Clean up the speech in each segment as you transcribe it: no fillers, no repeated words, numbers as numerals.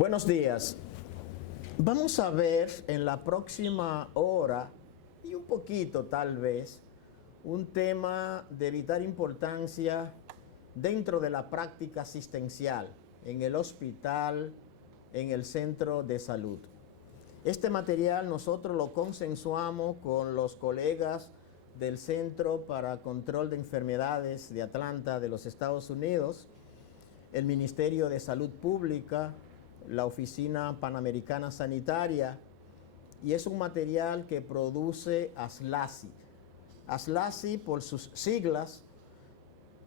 Buenos días. Vamos a ver en la próxima hora y un poquito tal vez un tema de vital importancia dentro de la práctica asistencial en el hospital, en el centro de salud. Este material nosotros lo consensuamos con los colegas del Centro para Control de Enfermedades de Atlanta de los Estados Unidos, el Ministerio de Salud Pública, la Oficina Panamericana Sanitaria, y es un material que produce ASLACI. ASLACI, por sus siglas,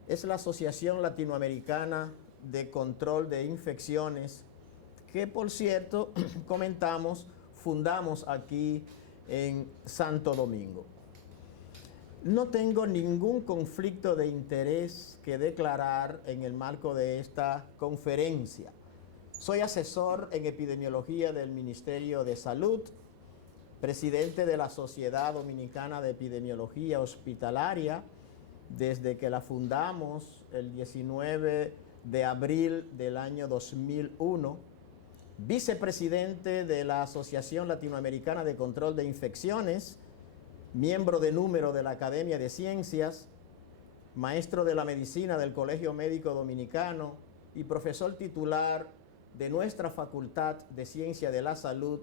es la Asociación Latinoamericana de Control de Infecciones, que por cierto, fundamos aquí en Santo Domingo. No tengo ningún conflicto de interés que declarar en el marco de esta conferencia. Soy asesor en epidemiología del Ministerio de Salud, presidente de la Sociedad Dominicana de Epidemiología Hospitalaria, desde que la fundamos el 19 de abril del año 2001, vicepresidente de la Asociación Latinoamericana de Control de Infecciones, miembro de número de la Academia de Ciencias, maestro de la medicina del Colegio Médico Dominicano y profesor titular de nuestra Facultad de Ciencia de la Salud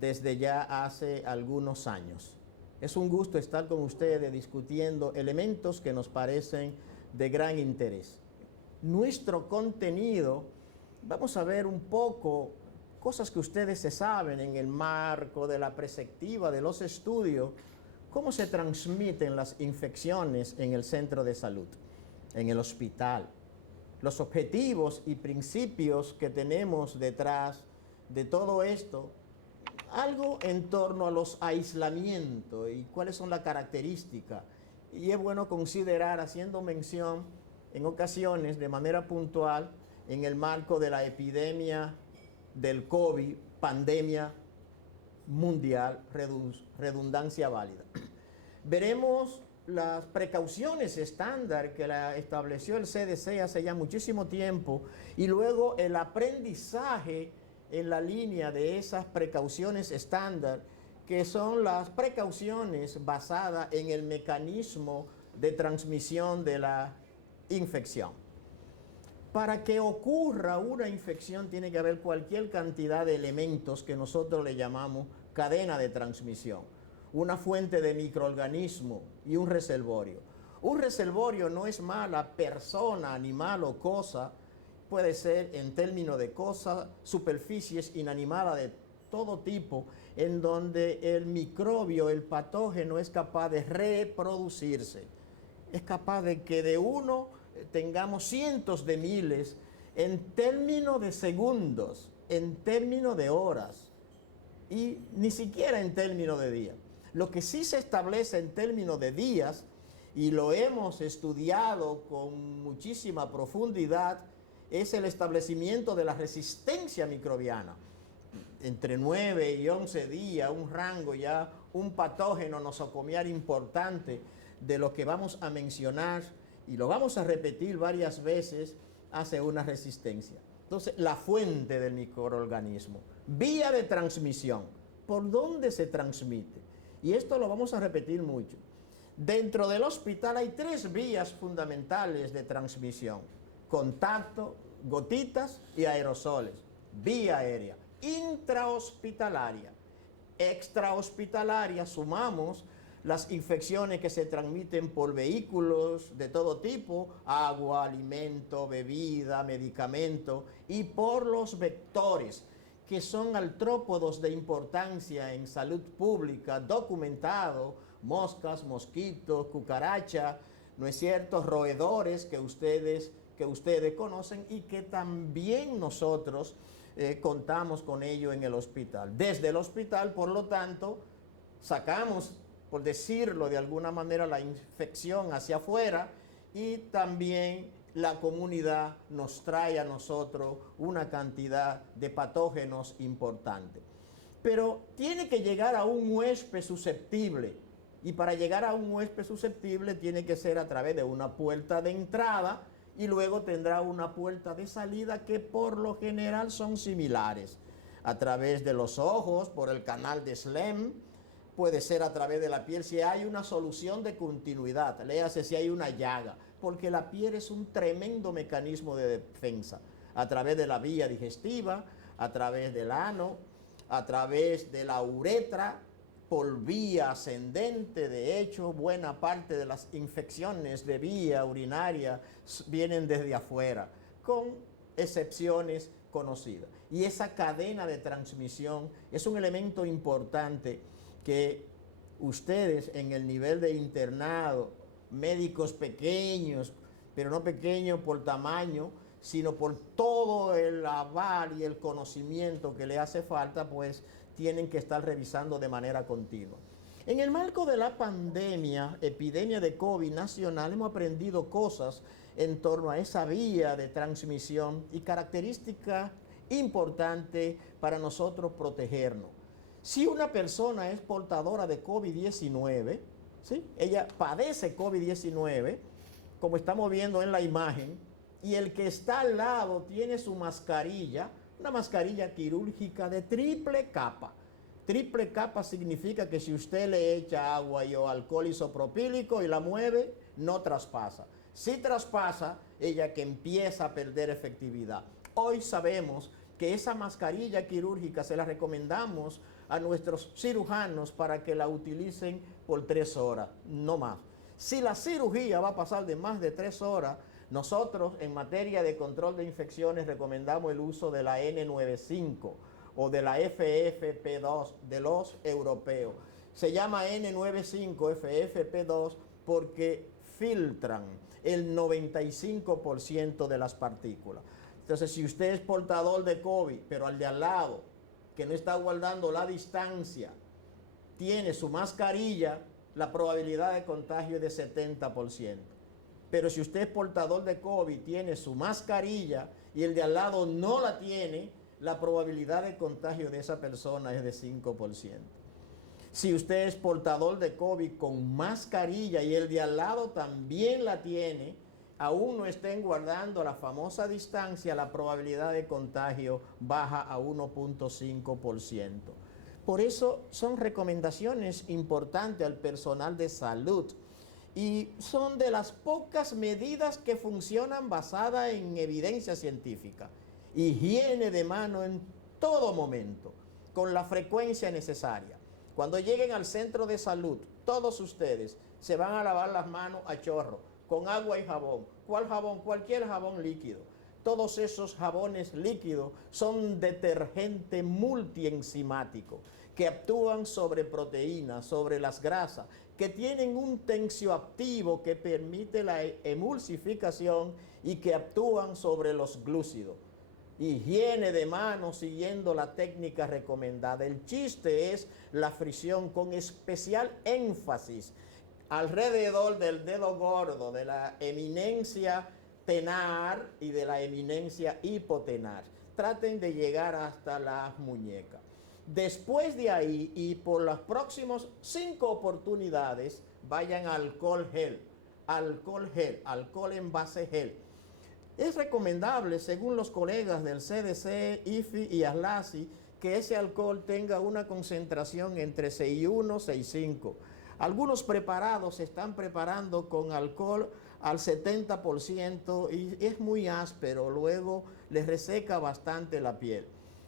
desde ya hace algunos años. Es un gusto estar con ustedes discutiendo elementos que nos parecen de gran interés. Nuestro contenido, vamos a ver un poco cosas que ustedes se saben en el marco de la perspectiva de los estudios, cómo se transmiten las infecciones en el centro de salud, en el hospital, los objetivos y principios que tenemos detrás de todo esto, algo en torno a los aislamientos y cuáles son las características. Y es bueno considerar, haciendo mención en ocasiones de manera puntual, en el marco de la epidemia del COVID, pandemia mundial, redundancia válida. Veremos las precauciones estándar que la estableció el CDC hace ya muchísimo tiempo y luego el aprendizaje en la línea de esas precauciones estándar, que son las precauciones basadas en el mecanismo de transmisión de la infección. Para que ocurra una infección tiene que haber cualquier cantidad de elementos que nosotros le llamamos cadena de transmisión. Una fuente de microorganismo y un reservorio. Un reservorio no es mala persona, animal o cosa, puede ser en términos de cosas, superficies inanimadas de todo tipo, en donde el microbio, el patógeno es capaz de reproducirse. Es capaz de que de uno tengamos cientos de miles en términos de segundos, en términos de horas y ni siquiera en términos de días. Lo que sí se establece en términos de días, y lo hemos estudiado con muchísima profundidad, es el establecimiento de la resistencia microbiana. Entre 9 y 11 días, un rango ya, un patógeno nosocomial importante de lo que vamos a mencionar y lo vamos a repetir varias veces, hace una resistencia. Entonces, la fuente del microorganismo, vía de transmisión, ¿por dónde se transmite? Y esto lo vamos a repetir mucho. Dentro del hospital hay 3 vías fundamentales de transmisión: contacto, gotitas y aerosoles. Vía aérea, intrahospitalaria, extrahospitalaria, sumamos las infecciones que se transmiten por vehículos de todo tipo, agua, alimento, bebida, medicamento, y por los vectores, que son artrópodos de importancia en salud pública, documentado: moscas, mosquitos, cucarachas, ¿no es cierto?, roedores que ustedes conocen y que también nosotros contamos con ello en el hospital. Desde el hospital, por lo tanto, sacamos, por decirlo de alguna manera, la infección hacia afuera, y también la comunidad nos trae a nosotros una cantidad de patógenos importante. Pero tiene que llegar a un huésped susceptible, y para llegar a un huésped susceptible tiene que ser a través de una puerta de entrada y luego tendrá una puerta de salida que por lo general son similares. A través de los ojos, por el canal de Schlemm, puede ser a través de la piel si hay una solución de continuidad, léase si hay una llaga, porque la piel es un tremendo mecanismo de defensa, a través de la vía digestiva, a través del ano, a través de la uretra, por vía ascendente. De hecho, buena parte de las infecciones de vía urinaria vienen desde afuera, con excepciones conocidas. Y esa cadena de transmisión es un elemento importante que ustedes en el nivel de internado, médicos pequeños, pero no pequeños por tamaño, sino por todo el aval y el conocimiento que le hace falta, pues tienen que estar revisando de manera continua. En el marco de la epidemia de COVID nacional, hemos aprendido cosas en torno a esa vía de transmisión y característica importante para nosotros protegernos. Si una persona es portadora de COVID-19, ¿sí?, ella padece COVID-19, como estamos viendo en la imagen, y el que está al lado tiene su mascarilla, una mascarilla quirúrgica de triple capa. Triple capa significa que si usted le echa agua o alcohol isopropílico y la mueve, no traspasa. Si traspasa, ella que empieza a perder efectividad. Hoy sabemos que esa mascarilla quirúrgica se la recomendamos a nuestros cirujanos para que la utilicen por 3 horas, no más. Si la cirugía va a pasar de más de 3 horas, nosotros en materia de control de infecciones recomendamos el uso de la N95 o de la FFP2 de los europeos. Se llama N95 FFP2 porque filtran el 95% de las partículas. Entonces, si usted es portador de COVID, pero al de al lado, que no está guardando la distancia, tiene su mascarilla, la probabilidad de contagio es de 70%. Pero si usted es portador de COVID, tiene su mascarilla y el de al lado no la tiene, la probabilidad de contagio de esa persona es de 5%. Si usted es portador de COVID con mascarilla y el de al lado también la tiene, aún no estén guardando la famosa distancia, la probabilidad de contagio baja a 1.5%. Por eso son recomendaciones importantes al personal de salud y son de las pocas medidas que funcionan basadas en evidencia científica. Higiene de mano en todo momento, con la frecuencia necesaria. Cuando lleguen al centro de salud, todos ustedes se van a lavar las manos a chorro, con agua y jabón. ¿Cuál jabón? Cualquier jabón líquido. Todos esos jabones líquidos son detergente multienzimático que actúan sobre proteínas, sobre las grasas, que tienen un tensioactivo que permite la emulsificación y que actúan sobre los glúcidos. Higiene de manos siguiendo la técnica recomendada. El chiste es la fricción con especial énfasis alrededor del dedo gordo, de la eminencia tenar y de la eminencia hipotenar. Traten de llegar hasta las muñecas. Después de ahí y por las próximas 5 oportunidades, vayan a alcohol gel, alcohol en base gel. Es recomendable, según los colegas del CDC, IFI y ASLACI, que ese alcohol tenga una concentración entre 6,1 y 6,5. Algunos preparados se están preparando con alcohol al 70% y es muy áspero, luego les reseca bastante la piel.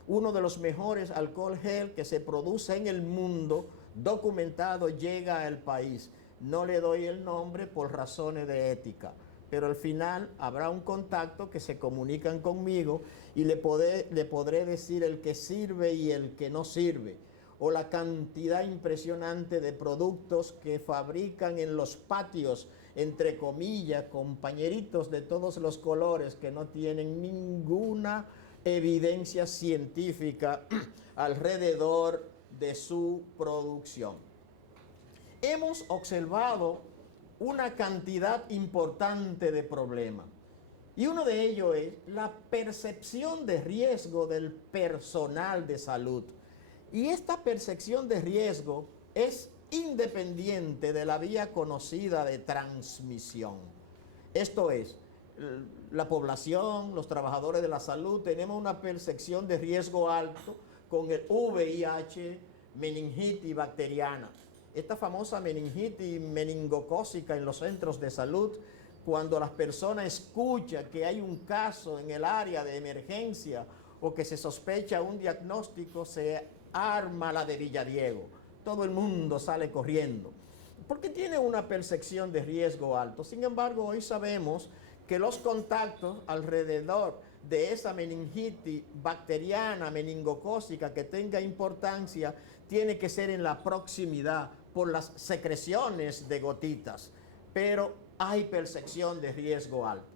Uno de los mejores alcohol gel que se produce en el mundo, documentado, llega al país. No le doy el nombre por razones de ética, pero al final habrá un contacto que se comunican conmigo y le podré decir el que sirve y el que no sirve, o la cantidad impresionante de productos que fabrican en los patios, entre comillas, compañeritos de todos los colores que no tienen ninguna evidencia científica alrededor de su producción. Hemos observado una cantidad importante de problemas y uno de ellos es la percepción de riesgo del personal de salud. Y esta percepción de riesgo es independiente de la vía conocida de transmisión. Esto es, la población, los trabajadores de la salud, tenemos una percepción de riesgo alto con el VIH, meningitis bacteriana. Esta famosa meningitis meningocócica en los centros de salud, cuando las personas escuchan que hay un caso en el área de emergencia o que se sospecha un diagnóstico, se arma la de Villadiego. Todo el mundo sale corriendo, porque tiene una percepción de riesgo alto. Sin embargo, hoy sabemos que los contactos alrededor de esa meningitis bacteriana, meningocócica, que tenga importancia, tiene que ser en la proximidad por las secreciones de gotitas, pero hay percepción de riesgo alto.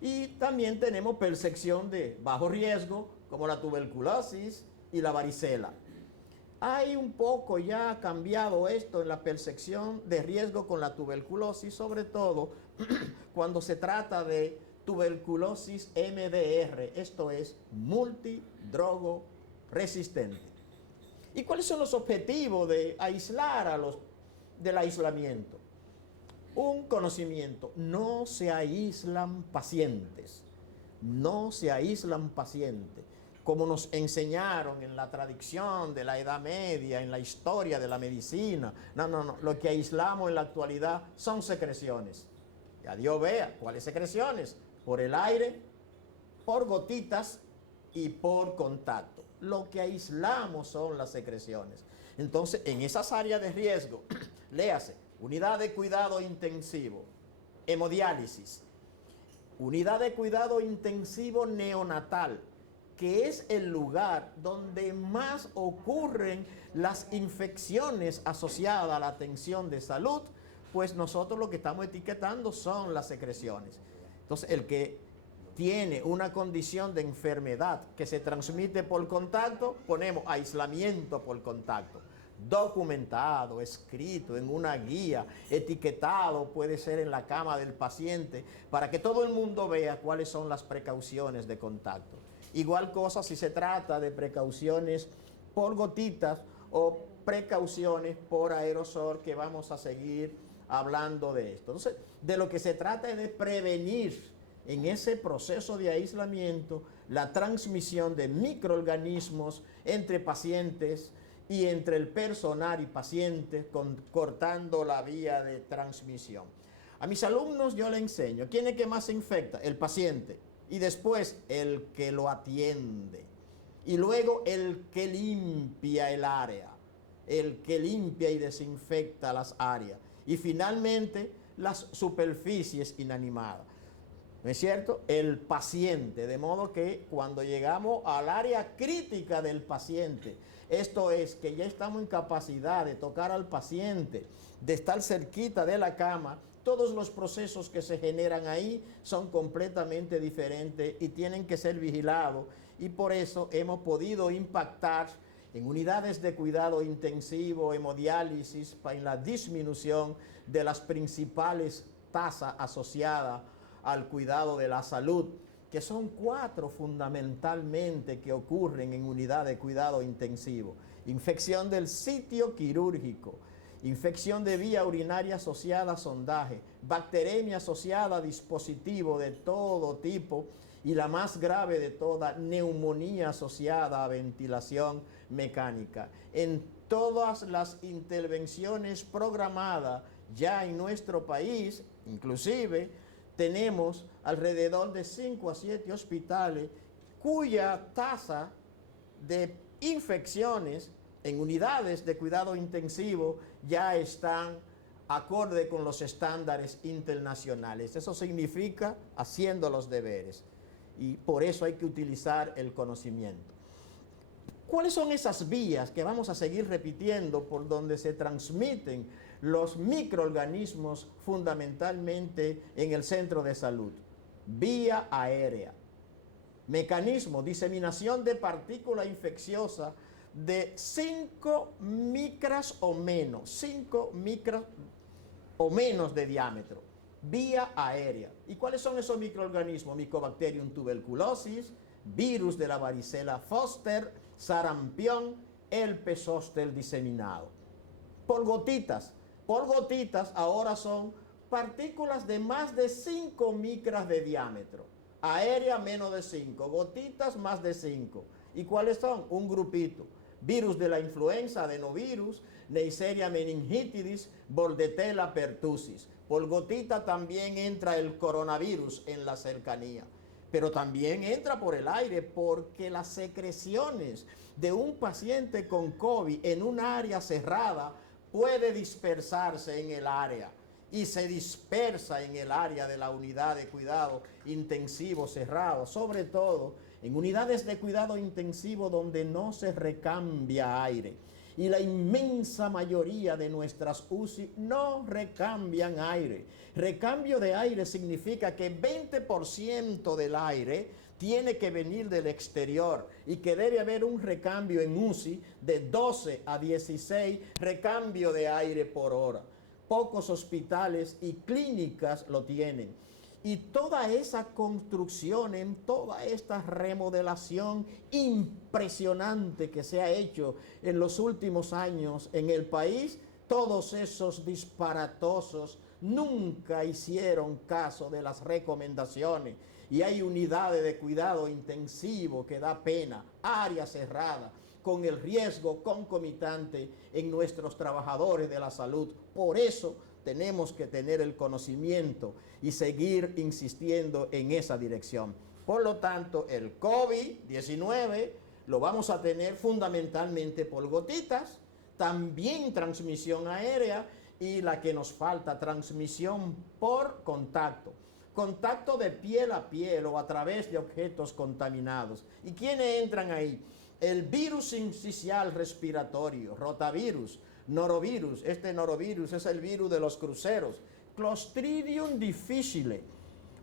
Y también tenemos percepción de bajo riesgo, como la tuberculosis y la varicela. Hay un poco ya cambiado esto en la percepción de riesgo con la tuberculosis, sobre todo cuando se trata de tuberculosis MDR, esto es multidrogo resistente. ¿Y cuáles son los objetivos de aislar del aislamiento? Un conocimiento: no se aíslan pacientes, no se aíslan pacientes, como nos enseñaron en la tradición de la Edad Media, en la historia de la medicina. No, lo que aislamos en la actualidad son secreciones. Ya Dios vea, ¿cuáles secreciones? Por el aire, por gotitas y por contacto. Lo que aislamos son las secreciones. Entonces, en esas áreas de riesgo, léase, unidad de cuidado intensivo, hemodiálisis, unidad de cuidado intensivo neonatal, que es el lugar donde más ocurren las infecciones asociadas a la atención de salud, pues nosotros lo que estamos etiquetando son las secreciones. Entonces, el que tiene una condición de enfermedad que se transmite por contacto, ponemos aislamiento por contacto. Documentado, escrito en una guía, etiquetado, puede ser en la cama del paciente, para que todo el mundo vea cuáles son las precauciones de contacto. Igual cosa si se trata de precauciones por gotitas o precauciones por aerosol, que vamos a seguir hablando de esto. Entonces, de lo que se trata es de prevenir en ese proceso de aislamiento la transmisión de microorganismos entre pacientes y entre el personal y pacientes, cortando la vía de transmisión. A mis alumnos yo les enseño, ¿quién es que más se infecta? El paciente, y después el que lo atiende, y luego el que limpia el área, el que limpia y desinfecta las áreas, y finalmente las superficies inanimadas. ¿No es cierto? El paciente, de modo que cuando llegamos al área crítica del paciente, esto es que ya estamos en capacidad de tocar al paciente, de estar cerquita de la cama, todos los procesos que se generan ahí son completamente diferentes y tienen que ser vigilados, y por eso hemos podido impactar en unidades de cuidado intensivo, hemodiálisis, en la disminución de las principales tasas asociadas al cuidado de la salud, que son 4 fundamentalmente que ocurren en unidad de cuidado intensivo: infección del sitio quirúrgico, infección de vía urinaria asociada a sondaje, bacteremia asociada a dispositivo de todo tipo, y la más grave de todas, neumonía asociada a ventilación mecánica. En todas las intervenciones programadas ya en nuestro país, inclusive, tenemos alrededor de 5 a 7 hospitales cuya tasa de infecciones en unidades de cuidado intensivo ya están acorde con los estándares internacionales. Eso significa haciendo los deberes, y por eso hay que utilizar el conocimiento. ¿Cuáles son esas vías que vamos a seguir repitiendo por donde se transmiten los microorganismos fundamentalmente en el centro de salud? Vía aérea. Mecanismo: diseminación de partícula infecciosa de 5 micras o menos, 5 micras o menos de diámetro. Vía aérea. ¿Y cuáles son esos microorganismos? Mycobacterium tuberculosis, virus de la varicela zoster, sarampión, herpes zóster diseminado. Por gotitas ahora son partículas de más de 5 micras de diámetro, aérea menos de 5, gotitas más de 5. ¿Y cuáles son? Un grupito. Virus de la influenza, adenovirus, Neisseria meningitidis, Bordetella pertussis. Por gotita también entra el coronavirus en la cercanía, pero también entra por el aire porque las secreciones de un paciente con COVID en un área cerrada puede dispersarse en el área y se dispersa en el área de la unidad de cuidado intensivo cerrado, sobre todo en unidades de cuidado intensivo donde no se recambia aire. Y la inmensa mayoría de nuestras UCI no recambian aire. Recambio de aire significa que 20% del aire tiene que venir del exterior y que debe haber un recambio en UCI de 12 a 16 recambio de aire por hora. Pocos hospitales y clínicas lo tienen. Y toda esa construcción, en toda esta remodelación impresionante que se ha hecho en los últimos años en el país, todos esos disparatosos nunca hicieron caso de las recomendaciones. Y hay unidades de cuidado intensivo que da pena, área cerrada, con el riesgo concomitante en nuestros trabajadores de la salud. Por eso tenemos que tener el conocimiento y seguir insistiendo en esa dirección. Por lo tanto, el COVID-19 lo vamos a tener fundamentalmente por gotitas, también transmisión aérea y la que nos falta, transmisión por contacto. Contacto de piel a piel o a través de objetos contaminados. ¿Y quiénes entran ahí? El virus sincicial respiratorio, rotavirus, norovirus. Este norovirus es el virus de los cruceros. Clostridium difficile.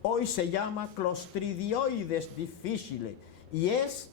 Hoy se llama Clostridioides difficile y es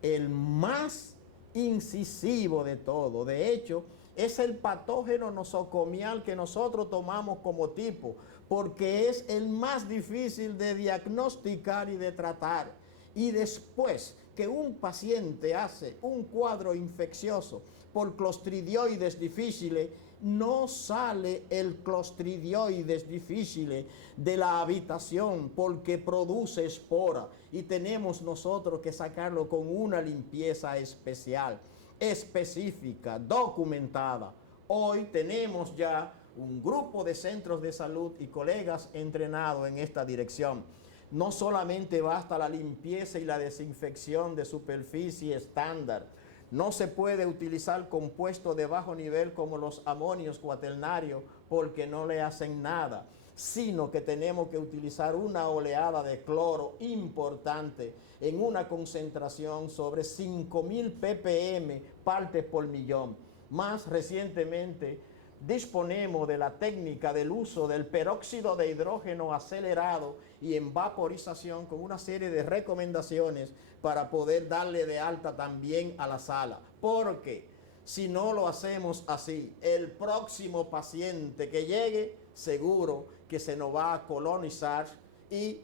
el más incisivo de todo. De hecho, es el patógeno nosocomial que nosotros tomamos como tipo, porque es el más difícil de diagnosticar y de tratar. Y después que un paciente hace un cuadro infeccioso por Clostridioides difficile, no sale el Clostridioides difficile de la habitación porque produce espora y tenemos nosotros que sacarlo con una limpieza especial, específica, documentada. Hoy tenemos ya un grupo de centros de salud y colegas entrenados en esta dirección. No solamente basta la limpieza y la desinfección de superficie estándar. No se puede utilizar compuestos de bajo nivel como los amonios cuaternarios porque no le hacen nada, sino que tenemos que utilizar una oleada de cloro importante en una concentración sobre 5.000 ppm partes por millón. Más recientemente disponemos de la técnica del uso del peróxido de hidrógeno acelerado y en vaporización con una serie de recomendaciones para poder darle de alta también a la sala. Porque si no lo hacemos así, el próximo paciente que llegue seguro que se nos va a colonizar y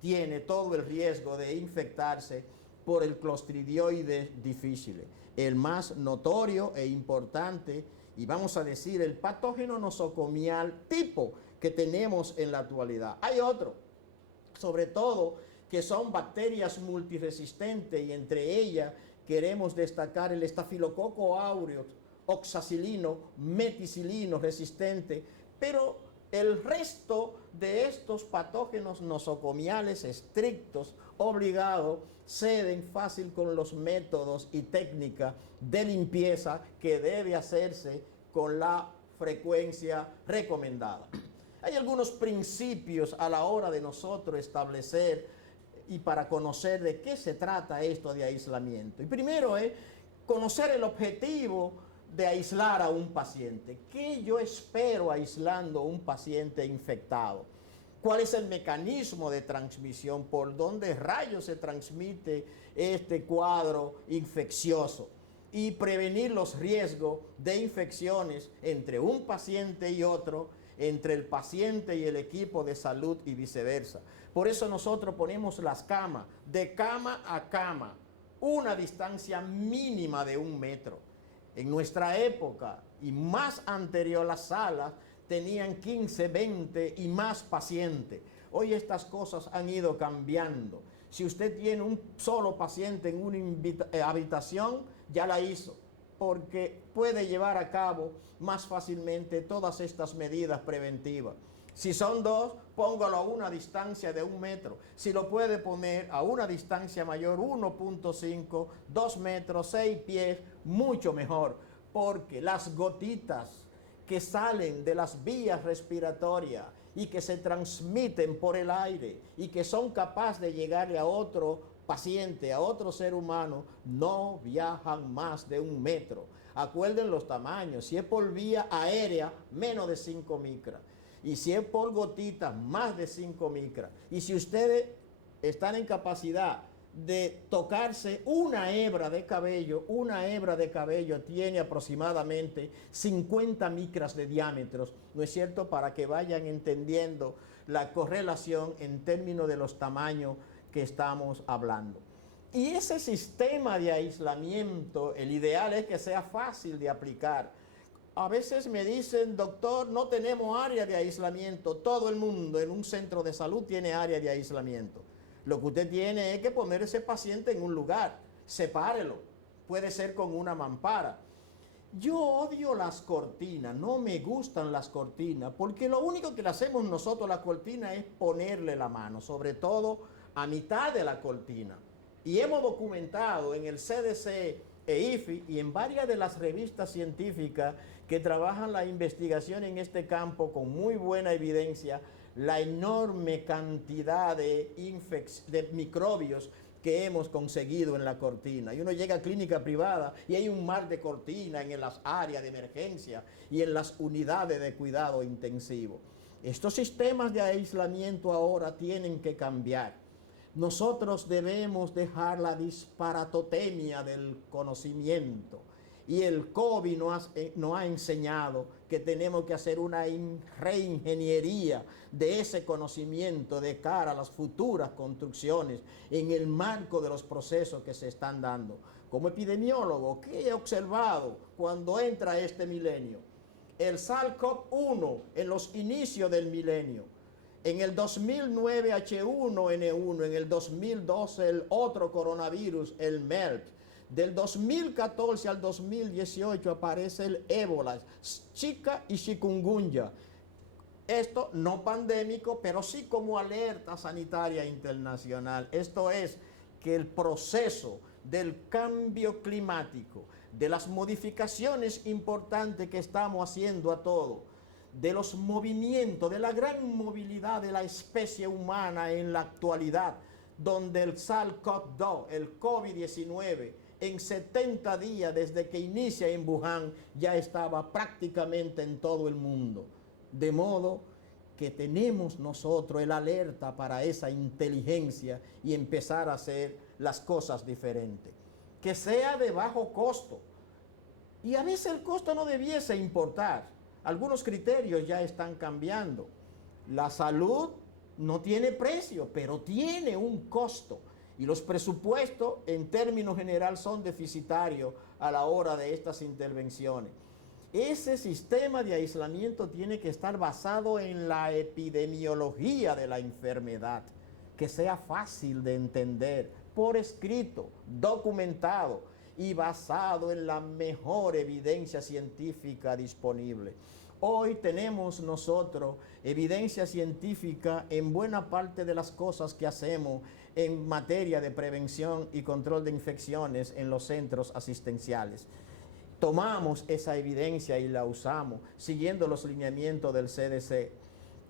tiene todo el riesgo de infectarse por el Clostridioides difficile, el más notorio e importante, y vamos a decir el patógeno nosocomial tipo que tenemos en la actualidad. Hay otro, sobre todo que son bacterias multiresistentes, y entre ellas queremos destacar el estafilococo aureus, oxacilino, meticilino resistente, pero el resto de estos patógenos nosocomiales estrictos, obligados, ceden fácil con los métodos y técnicas de limpieza que debe hacerse con la frecuencia recomendada. Hay algunos principios a la hora de nosotros establecer y para conocer de qué se trata esto de aislamiento. Y primero es conocer el objetivo de aislar a un paciente. ¿Qué yo espero aislando a un paciente infectado? ¿Cuál es el mecanismo de transmisión? ¿Por dónde rayos se transmite este cuadro infeccioso? Y prevenir los riesgos de infecciones entre un paciente y otro, entre el paciente y el equipo de salud y viceversa. Por eso nosotros ponemos las camas, de cama a cama, una distancia mínima de 1 metro. En nuestra época y más anterior, las salas tenían 15, 20 y más pacientes. Hoy estas cosas han ido cambiando. Si usted tiene un solo paciente en una habitación, ya la hizo, porque puede llevar a cabo más fácilmente todas estas medidas preventivas. Si son dos, póngalo a una distancia de 1 metro. Si lo puede poner a una distancia mayor, 1.5, 2 metros, 6 pies, mucho mejor, porque las gotitas que salen de las vías respiratorias y que se transmiten por el aire y que son capaces de llegarle a otro paciente, a otro ser humano, no viajan más de 1 metro. Acuerden los tamaños. Si es por vía aérea, menos de 5 micras. Y si es por gotitas, más de 5 micras. Y si ustedes están en capacidad de tocarse una hebra de cabello tiene aproximadamente 50 micras de diámetro, ¿no es cierto? Para que vayan entendiendo la correlación en términos de los tamaños que estamos hablando. Y ese sistema de aislamiento, el ideal es que sea fácil de aplicar. A veces me dicen, doctor, no tenemos área de aislamiento. Todo el mundo en un centro de salud tiene área de aislamiento. Lo que usted tiene es que poner ese paciente en un lugar, sepárelo, puede ser con una mampara. Yo odio las cortinas, no me gustan las cortinas, porque lo único que le hacemos nosotros a la cortina es ponerle la mano, sobre todo a mitad de la cortina. Y hemos documentado en el CDC e IFI y en varias de las revistas científicas que trabajan la investigación en este campo con muy buena evidencia, la enorme cantidad de microbios que hemos conseguido en la cortina. Y uno llega a clínica privada y hay un mar de cortina en las áreas de emergencia y en las unidades de cuidado intensivo. Estos sistemas de aislamiento ahora tienen que cambiar. Nosotros debemos dejar la disparatotemia del conocimiento. Y el COVID nos ha enseñado que tenemos que hacer una reingeniería de ese conocimiento de cara a las futuras construcciones en el marco de los procesos que se están dando. Como epidemiólogo, ¿qué he observado cuando entra este milenio? El SARS-CoV-1 en los inicios del milenio. En el 2009 H1N1, en el 2012 el otro coronavirus, el MERS. Del 2014 al 2018 aparece el ébola, Zika y chikungunya. Esto no pandémico, pero sí como alerta sanitaria internacional. Esto es que el proceso del cambio climático, de las modificaciones importantes que estamos haciendo a todo, de los movimientos, de la gran movilidad de la especie humana en la actualidad, donde el SARS-CoV-2, el COVID-19, en 70 días desde que inicia en Wuhan, ya estaba prácticamente en todo el mundo. De modo que tenemos nosotros el alerta para esa inteligencia y empezar a hacer las cosas diferentes. Que sea de bajo costo. Y a veces el costo no debiese importar. Algunos criterios ya están cambiando. La salud no tiene precio, pero tiene un costo. Y los presupuestos, en términos generales, son deficitarios a la hora de estas intervenciones. Ese sistema de aislamiento tiene que estar basado en la epidemiología de la enfermedad, que sea fácil de entender, por escrito, documentado y basado en la mejor evidencia científica disponible. Hoy tenemos nosotros evidencia científica en buena parte de las cosas que hacemos en materia de prevención y control de infecciones en los centros asistenciales. Tomamos esa evidencia y la usamos siguiendo los lineamientos del CDC.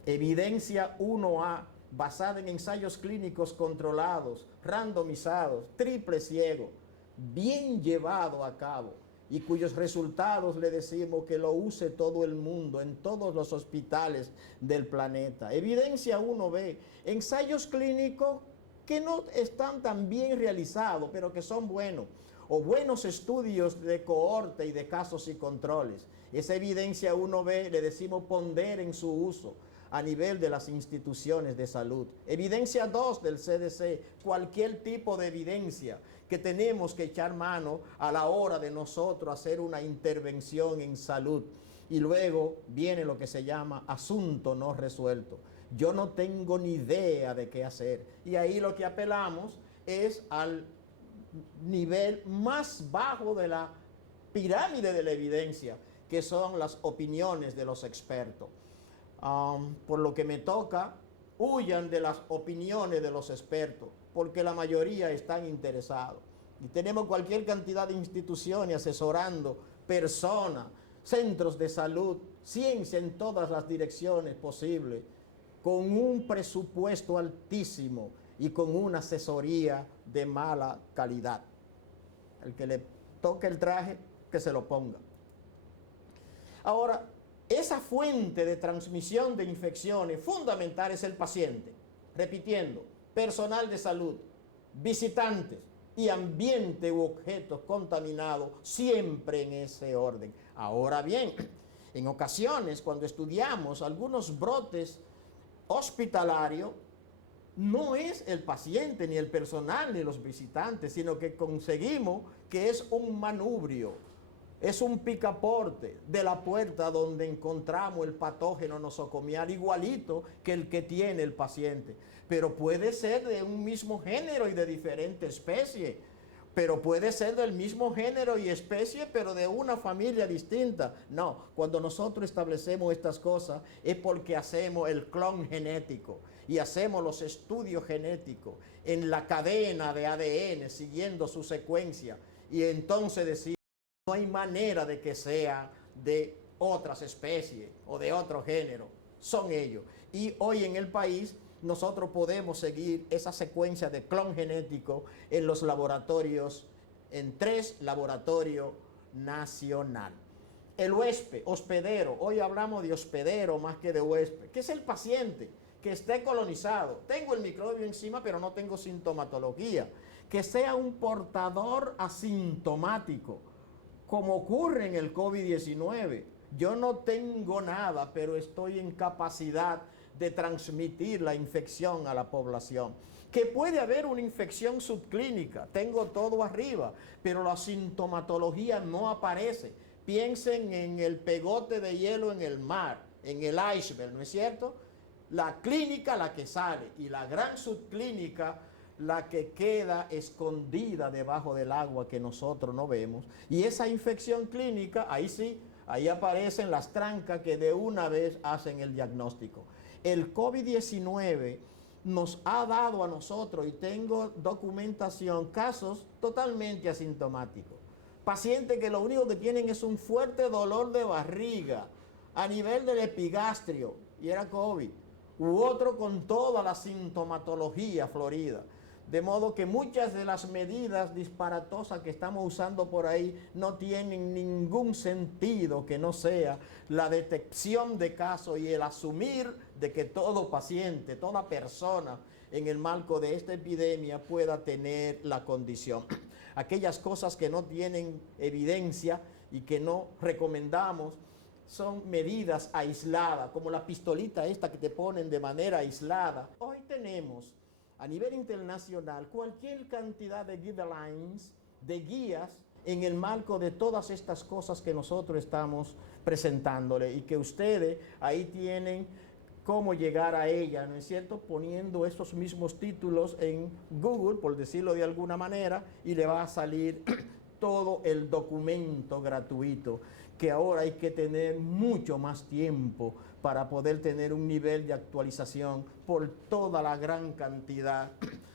Evidencia 1A basada en ensayos clínicos controlados, randomizados, triple ciego, bien llevado a cabo, y cuyos resultados le decimos que lo use todo el mundo en todos los hospitales del planeta. Evidencia 1B, ensayos clínicos que no están tan bien realizados, pero que son buenos, o buenos estudios de cohorte y de casos y controles. Esa evidencia 1B le decimos ponderen su uso a nivel de las instituciones de salud. Evidencia 2 del CDC, cualquier tipo de evidencia que tenemos que echar mano a la hora de nosotros hacer una intervención en salud. y luego viene lo que se llama asunto no resuelto. Yo no tengo ni idea de qué hacer. Y ahí lo que apelamos es al nivel más bajo de la pirámide de la evidencia, que son las opiniones de los expertos. Por lo que me toca, huyan de las opiniones de los expertos, porque la mayoría están interesados. Y tenemos cualquier cantidad de instituciones asesorando personas, centros de salud, ciencia en todas las direcciones posibles, con un presupuesto altísimo y con una asesoría de mala calidad. El que le toque el traje, que se lo ponga. Ahora, esa fuente de transmisión de infecciones fundamental es el paciente. Repitiendo, personal de salud, visitantes y ambiente u objetos contaminados, siempre en ese orden. Ahora bien, en ocasiones cuando estudiamos algunos brotes hospitalarios, no es el paciente, ni el personal, ni los visitantes, sino que conseguimos que es un manubrio, es un picaporte de la puerta donde encontramos el patógeno nosocomial igualito que el que tiene el paciente. Pero puede ser de un mismo género y de diferente especie. Pero puede ser del mismo género y especie, pero de una familia distinta. No, cuando nosotros establecemos estas cosas es porque hacemos el clon genético y hacemos los estudios genéticos en la cadena de ADN siguiendo su secuencia. Y entonces decimos, no hay manera de que sea de otras especies o de otro género, son ellos. Y hoy en el país nosotros podemos seguir esa secuencia de clon genético en los laboratorios, en 3 laboratorios nacionales. El huésped, hospedero, hoy hablamos de hospedero más que de huésped, que es el paciente que esté colonizado. Tengo el microbio encima, pero no tengo sintomatología. Que sea un portador asintomático, como ocurre en el COVID-19. Yo no tengo nada, pero estoy en capacidad de transmitir la infección a la población. Que puede haber una infección subclínica, tengo todo arriba, pero la sintomatología no aparece. Piensen en el pegote de hielo en el mar, en el iceberg, ¿no es cierto? La clínica la que sale y la gran subclínica la que queda escondida debajo del agua que nosotros no vemos. Y esa infección clínica, ahí sí, ahí aparecen las trancas que de una vez hacen el diagnóstico. El COVID-19 nos ha dado a nosotros, y tengo documentación, casos totalmente asintomáticos. Pacientes que lo único que tienen es un fuerte dolor de barriga a nivel del epigastrio, y era COVID, u otro con toda la sintomatología florida. De modo que muchas de las medidas disparatosas que estamos usando por ahí no tienen ningún sentido que no sea la detección de casos y el asumir de que todo paciente, toda persona en el marco de esta epidemia pueda tener la condición. Aquellas cosas que no tienen evidencia y que no recomendamos son medidas aisladas, como la pistolita esta que te ponen de manera aislada. Hoy tenemos a nivel internacional cualquier cantidad de guidelines, de guías, en el marco de todas estas cosas que nosotros estamos presentándole y que ustedes ahí tienen cómo llegar a ella, ¿no es cierto? Poniendo esos mismos títulos en Google, por decirlo de alguna manera, y le va a salir todo el documento gratuito, que ahora hay que tener mucho más tiempo para poder tener un nivel de actualización por toda la gran cantidad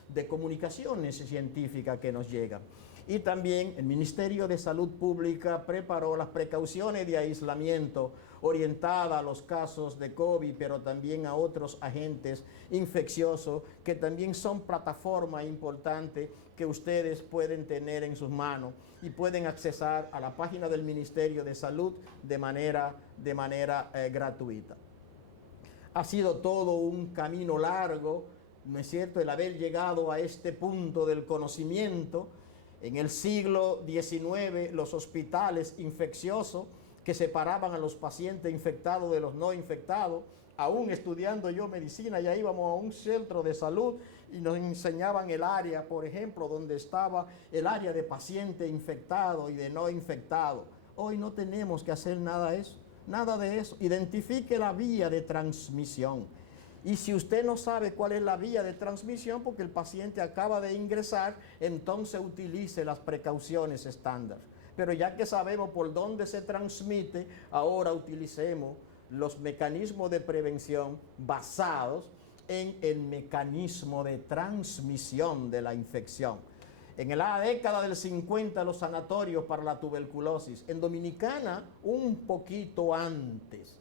de comunicaciones científicas que nos llegan. Y también el Ministerio de Salud Pública preparó las precauciones de aislamiento orientada a los casos de COVID, pero también a otros agentes infecciosos que también son plataformas importantes que ustedes pueden tener en sus manos y pueden accesar a la página del Ministerio de Salud de manera gratuita. Ha sido todo un camino largo, ¿no es cierto?, el haber llegado a este punto del conocimiento. En el siglo XIX, los hospitales infecciosos que separaban a los pacientes infectados de los no infectados, aún estudiando yo medicina, ya íbamos a un centro de salud y nos enseñaban el área, por ejemplo, donde estaba el área de paciente infectado y de no infectado. Hoy no tenemos que hacer nada de eso. Nada de eso. Identifique la vía de transmisión. Y si usted no sabe cuál es la vía de transmisión porque el paciente acaba de ingresar, entonces utilice las precauciones estándar. Pero ya que sabemos por dónde se transmite, ahora utilicemos los mecanismos de prevención basados en el mecanismo de transmisión de la infección. En la década del 50, los sanatorios para la tuberculosis. En Dominicana, un poquito antes.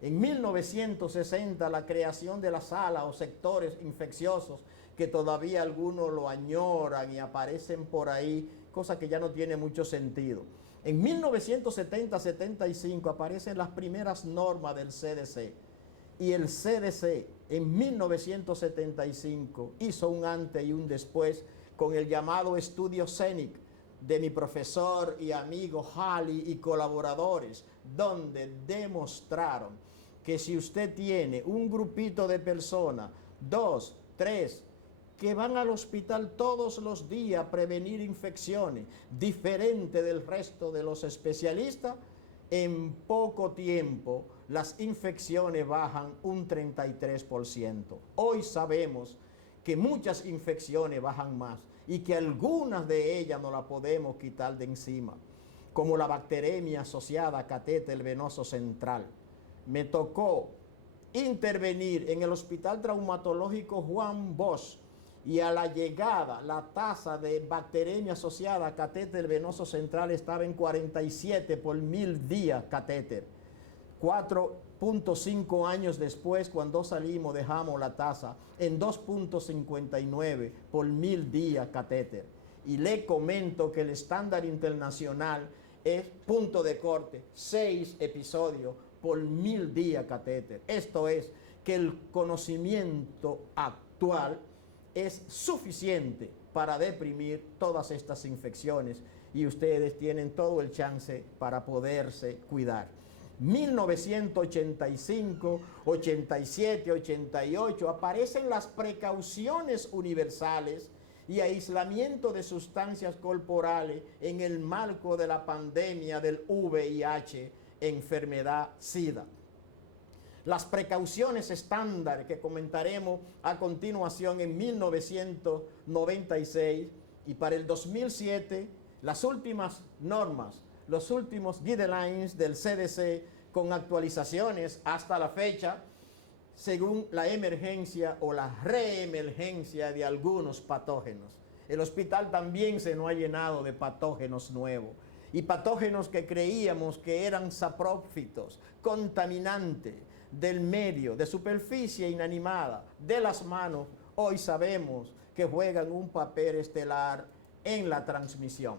En 1960, la creación de las salas o sectores infecciosos, que todavía algunos lo añoran y aparecen por ahí, cosa que ya no tiene mucho sentido. En 1970-75 aparecen las primeras normas del CDC. Y el CDC en 1975 hizo un antes y un después con el llamado estudio CENIC de mi profesor y amigo Halley y colaboradores, donde demostraron que si usted tiene un grupito de personas, 2, 3, que van al hospital todos los días a prevenir infecciones, diferente del resto de los especialistas, en poco tiempo las infecciones bajan un 33%. Hoy sabemos que muchas infecciones bajan más y que algunas de ellas no las podemos quitar de encima, como la bacteremia asociada a catéter venoso central. Me tocó intervenir en el Hospital Traumatológico Juan Bosch y a la llegada la tasa de bacteremia asociada a catéter venoso central estaba en 47 por 1000 días catéter. 4.5 años después, cuando salimos, dejamos la tasa en 2.59 por 1000 días catéter. Y le comento que el estándar internacional es punto de corte, 6 episodios por 1000 días catéter. Esto es que el conocimiento actual es suficiente para deprimir todas estas infecciones y ustedes tienen todo el chance para poderse cuidar. 1985, 87, 88 aparecen las precauciones universales y aislamiento de sustancias corporales en el marco de la pandemia del VIH, enfermedad SIDA. Las precauciones estándar que comentaremos a continuación en 1996 y para el 2007, las últimas normas, los últimos guidelines del CDC con actualizaciones hasta la fecha, según la emergencia o la reemergencia de algunos patógenos. El hospital también se nos ha llenado de patógenos nuevos y patógenos que creíamos que eran saprófitos, contaminantes del medio, de superficie inanimada, de las manos, hoy sabemos que juegan un papel estelar en la transmisión.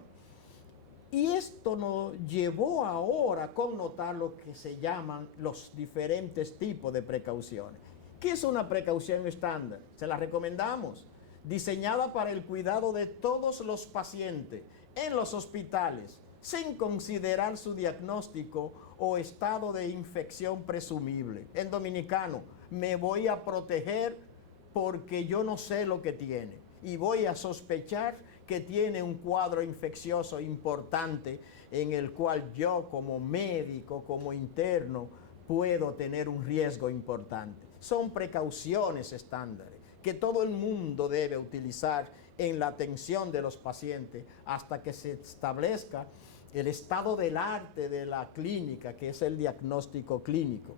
Y esto nos llevó ahora a connotar lo que se llaman los diferentes tipos de precauciones. ¿Qué es una precaución estándar? Se la recomendamos, diseñada para el cuidado de todos los pacientes en los hospitales, sin considerar su diagnóstico o estado de infección presumible. En dominicano, me voy a proteger porque yo no sé lo que tiene y voy a sospechar que tiene un cuadro infeccioso importante en el cual yo como médico, como interno, puedo tener un riesgo importante. Son precauciones estándares que todo el mundo debe utilizar en la atención de los pacientes hasta que se establezca el estado del arte de la clínica, que es el diagnóstico clínico.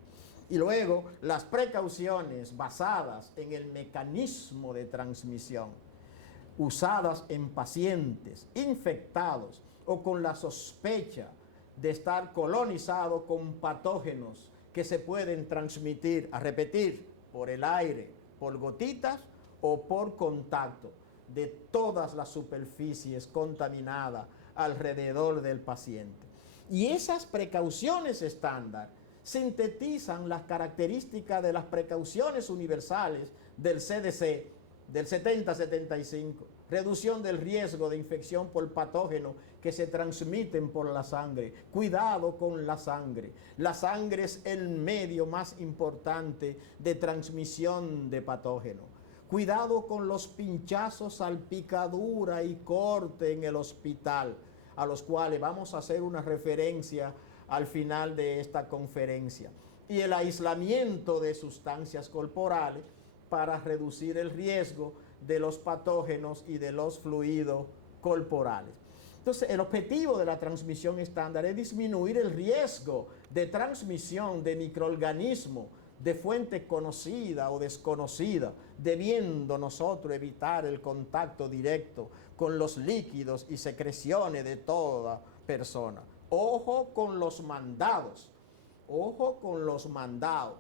Y luego las precauciones basadas en el mecanismo de transmisión, usadas en pacientes infectados o con la sospecha de estar colonizados con patógenos que se pueden transmitir, a repetir, por el aire, por gotitas o por contacto de todas las superficies contaminadas alrededor del paciente. Y esas precauciones estándar sintetizan las características de las precauciones universales del CDC del 70-75, reducción del riesgo de infección por patógenos que se transmiten por la sangre. Cuidado con la sangre. La sangre es el medio más importante de transmisión de patógenos. Cuidado con los pinchazos, salpicadura y corte en el hospital, a los cuales vamos a hacer una referencia al final de esta conferencia. Y el aislamiento de sustancias corporales para reducir el riesgo de los patógenos y de los fluidos corporales. Entonces, el objetivo de la transmisión estándar es disminuir el riesgo de transmisión de microorganismos de fuente conocida o desconocida, debiendo nosotros evitar el contacto directo con los líquidos y secreciones de toda persona. Ojo con los mandados, ojo con los mandados.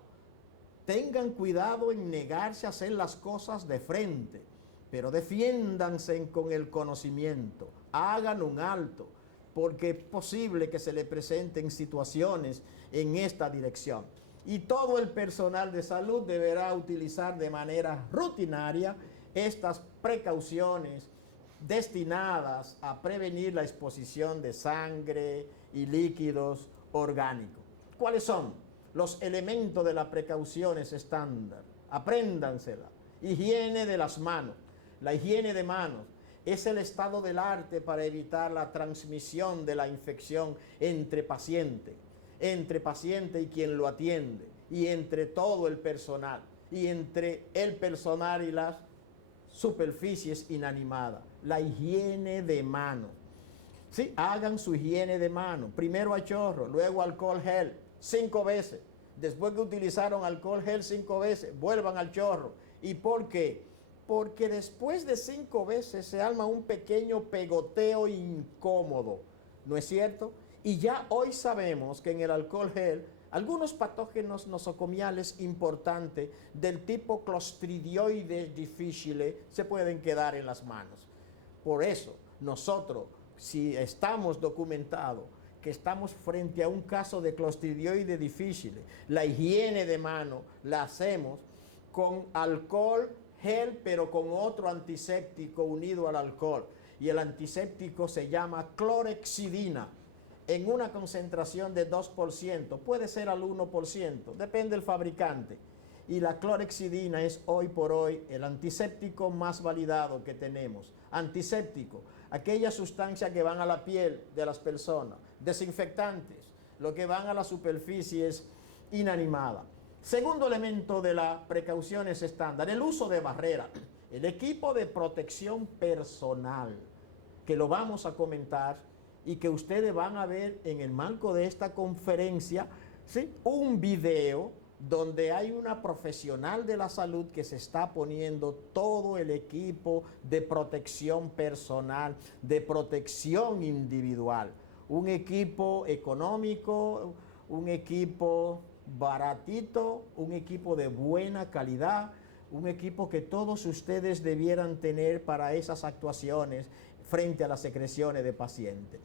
Tengan cuidado en negarse a hacer las cosas de frente, pero defiéndanse con el conocimiento. Hagan un alto, porque es posible que se le presenten situaciones en esta dirección. Y todo el personal de salud deberá utilizar de manera rutinaria estas precauciones destinadas a prevenir la exposición de sangre y líquidos orgánicos. ¿Cuáles son los elementos de las precauciones estándar? Apréndansela. Higiene de las manos. La higiene de manos es el estado del arte para evitar la transmisión de la infección entre paciente y quien lo atiende, y entre todo el personal, y entre el personal y las superficies inanimadas. La higiene de mano. Sí, hagan su higiene de mano. Primero a chorro, luego alcohol gel, 5 veces. Después que utilizaron alcohol gel 5 veces, vuelvan al chorro. ¿Y por qué? Porque después de 5 veces se arma un pequeño pegoteo incómodo, ¿no es cierto? Y ya hoy sabemos que en el alcohol gel algunos patógenos nosocomiales importantes del tipo Clostridioides difficile se pueden quedar en las manos. Por eso nosotros, si estamos documentados que estamos frente a un caso de Clostridioides difficile, la higiene de mano la hacemos con alcohol gel, pero con otro antiséptico unido al alcohol. Y el antiséptico se llama clorhexidina, en una concentración de 2%, puede ser al 1%, depende del fabricante. Y la clorhexidina es hoy por hoy el antiséptico más validado que tenemos. Antiséptico, aquellas sustancias que van a la piel de las personas. Desinfectantes, lo que van a las superficies inanimadas. Segundo elemento de las precauciones estándar, el uso de barrera, el equipo de protección personal, que lo vamos a comentar y que ustedes van a ver en el marco de esta conferencia, ¿sí?, un video donde hay una profesional de la salud que se está poniendo todo el equipo de protección personal, de protección individual. Un equipo económico, un equipo baratito, un equipo de buena calidad, un equipo que todos ustedes debieran tener para esas actuaciones frente a las secreciones de pacientes.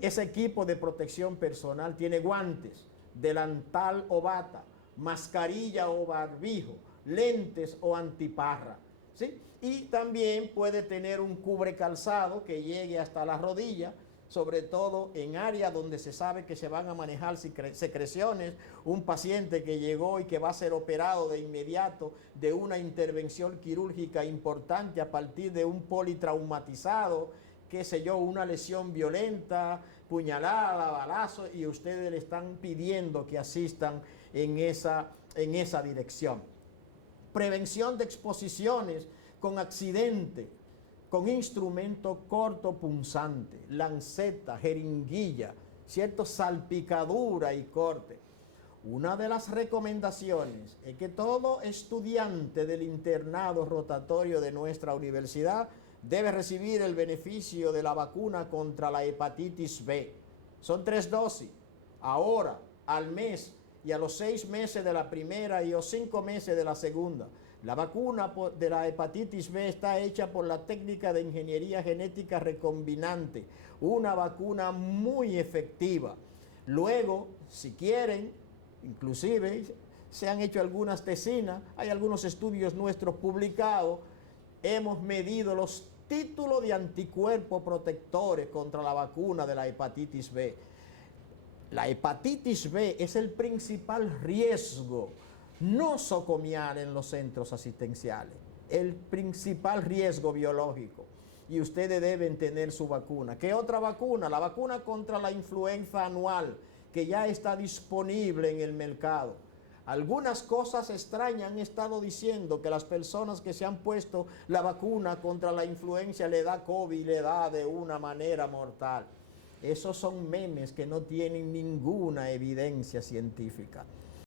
Ese equipo de protección personal tiene guantes, delantal o bata, mascarilla o barbijo, lentes o antiparra, ¿sí? Y también puede tener un cubrecalzado que llegue hasta la rodilla, sobre todo en áreas donde se sabe que se van a manejar secreciones. Un paciente que llegó y que va a ser operado de inmediato de una intervención quirúrgica importante a partir de un politraumatizado, qué sé yo, una lesión violenta, puñalada, balazo, y ustedes le están pidiendo que asistan en esa dirección. Prevención de exposiciones con accidente, con instrumento cortopunzante, lanceta, jeringuilla, ¿cierto?, salpicadura y corte. Una de las recomendaciones es que todo estudiante del internado rotatorio de nuestra universidad debe recibir el beneficio de la vacuna contra la hepatitis B. Son 3 dosis, ahora, al mes y a los 6 meses de la primera y los 5 meses de la segunda. La vacuna de la hepatitis B está hecha por la técnica de ingeniería genética recombinante, una vacuna muy efectiva. Luego, si quieren, inclusive se han hecho algunas tesinas, hay algunos estudios nuestros publicados, hemos medido los títulos de anticuerpos protectores contra la vacuna de la hepatitis B. La hepatitis B es el principal riesgo nosocomial en los centros asistenciales, el principal riesgo biológico, y ustedes deben tener su vacuna. ¿Qué otra vacuna? La vacuna contra la influenza anual, que ya está disponible en el mercado. Algunas cosas extrañas han estado diciendo que las personas que se han puesto la vacuna contra la influenza le da COVID y le da de una manera mortal. Esos son memes que no tienen ninguna evidencia científica.